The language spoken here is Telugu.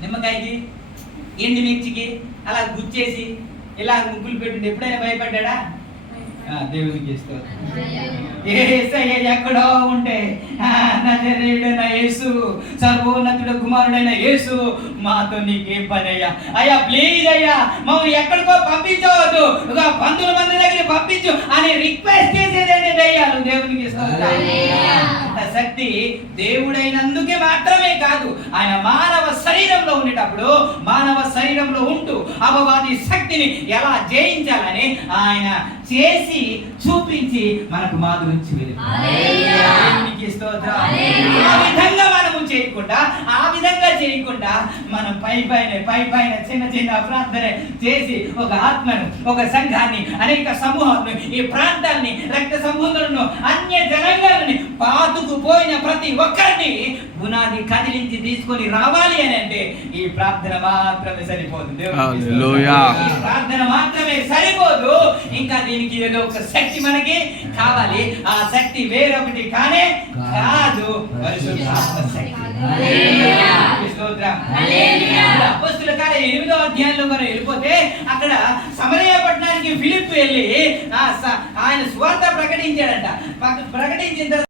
నిమ్మకాయకి ఎండు మిర్చికి అలా గుచ్చేసి ఇలా ముగ్గులు పెట్టి ఎప్పుడైనా భయపడ్డా. దేవునికి యేసయ్య ఎక్కడో ఉంటే ఆ, నజరేయుడైన యేసు సర్వోన్నతుడు కుమారుడైన యేసు మాతో నీకేం పని అయ్యా అయ్యా ప్లీజ్ అయ్యా మమ్మల్ని ఎక్కడికో పంపించవద్దు. ఒక పంతుల మంది దగ్గర పంపించు అని రిక్వెస్ట్ చేసేదండి దయ్యాలు దేవునికి శక్తి దేవుడైనందుకే మాత్రమే కాదు ఆయన మానవ శరీరంలో ఉండేటప్పుడు మానవ శరీరంలో ఉంటూ అపవాది శక్తిని ఎలా జయించాలని ఆయన చేసి చూపించి మనకు స్తోత్రం. హల్లెలూయా. ఆ విధంగా మనము చేయకుండా ఆ విధంగా చేయకుండా మనం పై పైన పై పైన చిన్న చిన్న ప్రార్థన చేసి ఒక ఆత్మను ఒక సంఘాన్ని అనేక సమూహాలను ఈ ప్రాంతాన్ని రక్త సంబంధులను అన్య జనాంగాలని పాతుకుపోయిన ప్రతి ఒక్కరిని పునాది కదిలించి తీసుకొని రావాలి అని అంటే ఈ ప్రార్థన మాత్రమే. ఈ ప్రార్థన మాత్రమే సరిపోదు. ఇంకా దీనికి ఏదో ఒక శక్తి మనకి కావాలి. ఆ శక్తి వేరొకటి కానే కాదు. పరిశుద్ధాత్మ శక్తి. హల్లెలూయా. దేవునికి ఎనిమిదో అధ్యాయంలో మనం వెళ్ళిపోతే అక్కడ సమరయ పట్టణానికి ఫిలిప్ వెళ్ళి ఆయన స్వార్థ ప్రకటించాడంట ప్రకటించిన తర్వాత